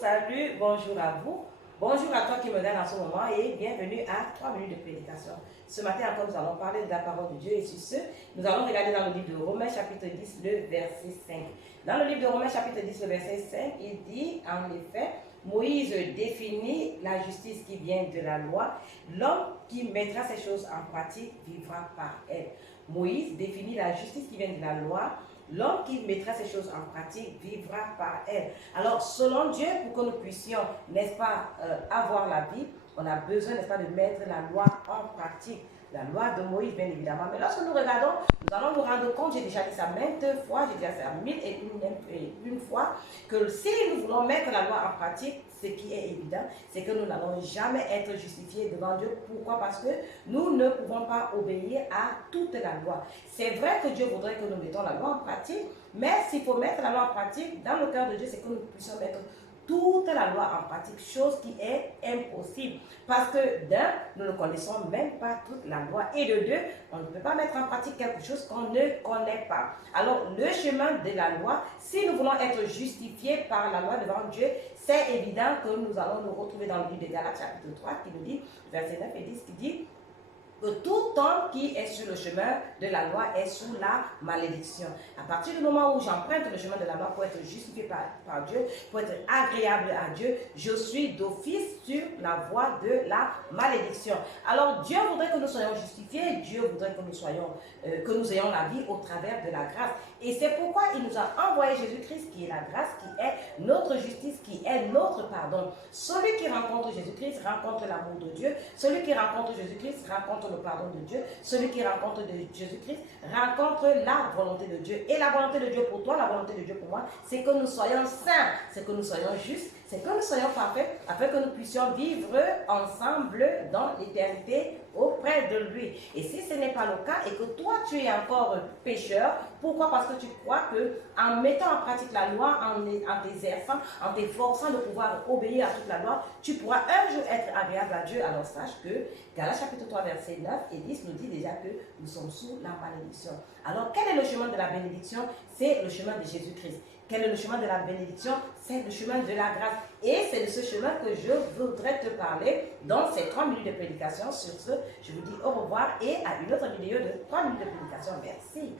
salut, bonjour à vous. Bonjour à toi qui me regarde en ce moment et bienvenue à 3 minutes de prédication. Ce matin encore, nous allons parler de la parole de Dieu et sur ce, nous allons regarder dans le livre de Romains chapitre 10, le verset 5. Dans le livre de Romains chapitre 10, le verset 5, il dit en effet, Moïse définit la justice qui vient de la loi. L'homme qui mettra ces choses en pratique vivra par elle. Moïse définit la justice qui vient de la loi. L'homme qui mettra ces choses en pratique vivra par elle. Alors, selon Dieu, pour que nous puissions, n'est-ce pas, avoir la vie, on a besoin, n'est-ce pas, de mettre la loi en pratique. La loi de Moïse, bien évidemment. Mais lorsque nous regardons, nous allons nous rendre compte, j'ai déjà dit ça maintes fois, j'ai déjà dit ça mille et une fois, que si nous voulons mettre la loi en pratique, ce qui est évident, c'est que nous n'allons jamais être justifiés devant Dieu. Pourquoi? Parce que nous ne pouvons pas obéir à toute la loi. C'est vrai que Dieu voudrait que nous mettons la loi en pratique, mais s'il faut mettre la loi en pratique, dans le cœur de Dieu, c'est que nous puissions mettre toute la loi en pratique, chose qui est impossible. Parce que d'un, nous ne connaissons même pas toute la loi. Et de deux, on ne peut pas mettre en pratique quelque chose qu'on ne connaît pas. Alors, le chemin de la loi, si nous voulons être justifiés par la loi devant Dieu, c'est évident que nous allons nous retrouver dans le livre de Galates chapitre 3 qui nous dit, verset 9 et 10, qui dit que tout homme qui est sur le chemin de la loi est sous la malédiction. À partir du moment où j'emprunte le chemin de la loi pour être justifié par Dieu, pour être agréable à Dieu, je suis d'office sur la voie de la malédiction. Alors Dieu voudrait que nous soyons justifiés, Dieu voudrait que nous soyons, que nous ayons la vie au travers de la grâce. Et c'est pourquoi il nous a envoyé Jésus-Christ qui est la grâce, qui est notre justice, qui est notre pardon. Celui qui rencontre Jésus-Christ rencontre l'amour de Dieu. Celui qui rencontre Jésus-Christ rencontre le pardon de Dieu. Celui qui rencontre Jésus-Christ rencontre la volonté de Dieu. Et la volonté de Dieu pour toi, la volonté de Dieu pour moi, c'est que nous soyons saints, c'est que nous soyons justes, c'est que nous soyons parfaits, afin que nous puissions vivre ensemble dans l'éternité auprès de lui. Et si ce n'est pas le cas et que toi tu es encore pécheur, pourquoi? Parce que tu crois que en mettant en pratique la loi, en t'exerçant, en t'efforçant de pouvoir obéir à toute la loi, tu pourras un jour être agréable à Dieu. Alors sache que Galates chapitre 3 verset 9 et 10 nous dit déjà que nous sommes sous la malédiction. Alors quel est le chemin de la bénédiction? C'est le chemin de Jésus-Christ. Quel est le chemin de la bénédiction? C'est le chemin de la grâce. Et c'est de ce chemin que je voudrais te parler dans ces 3 minutes de prédication. Sur ce, je vous dis au revoir et à une autre vidéo de 3 minutes de prédication. Merci.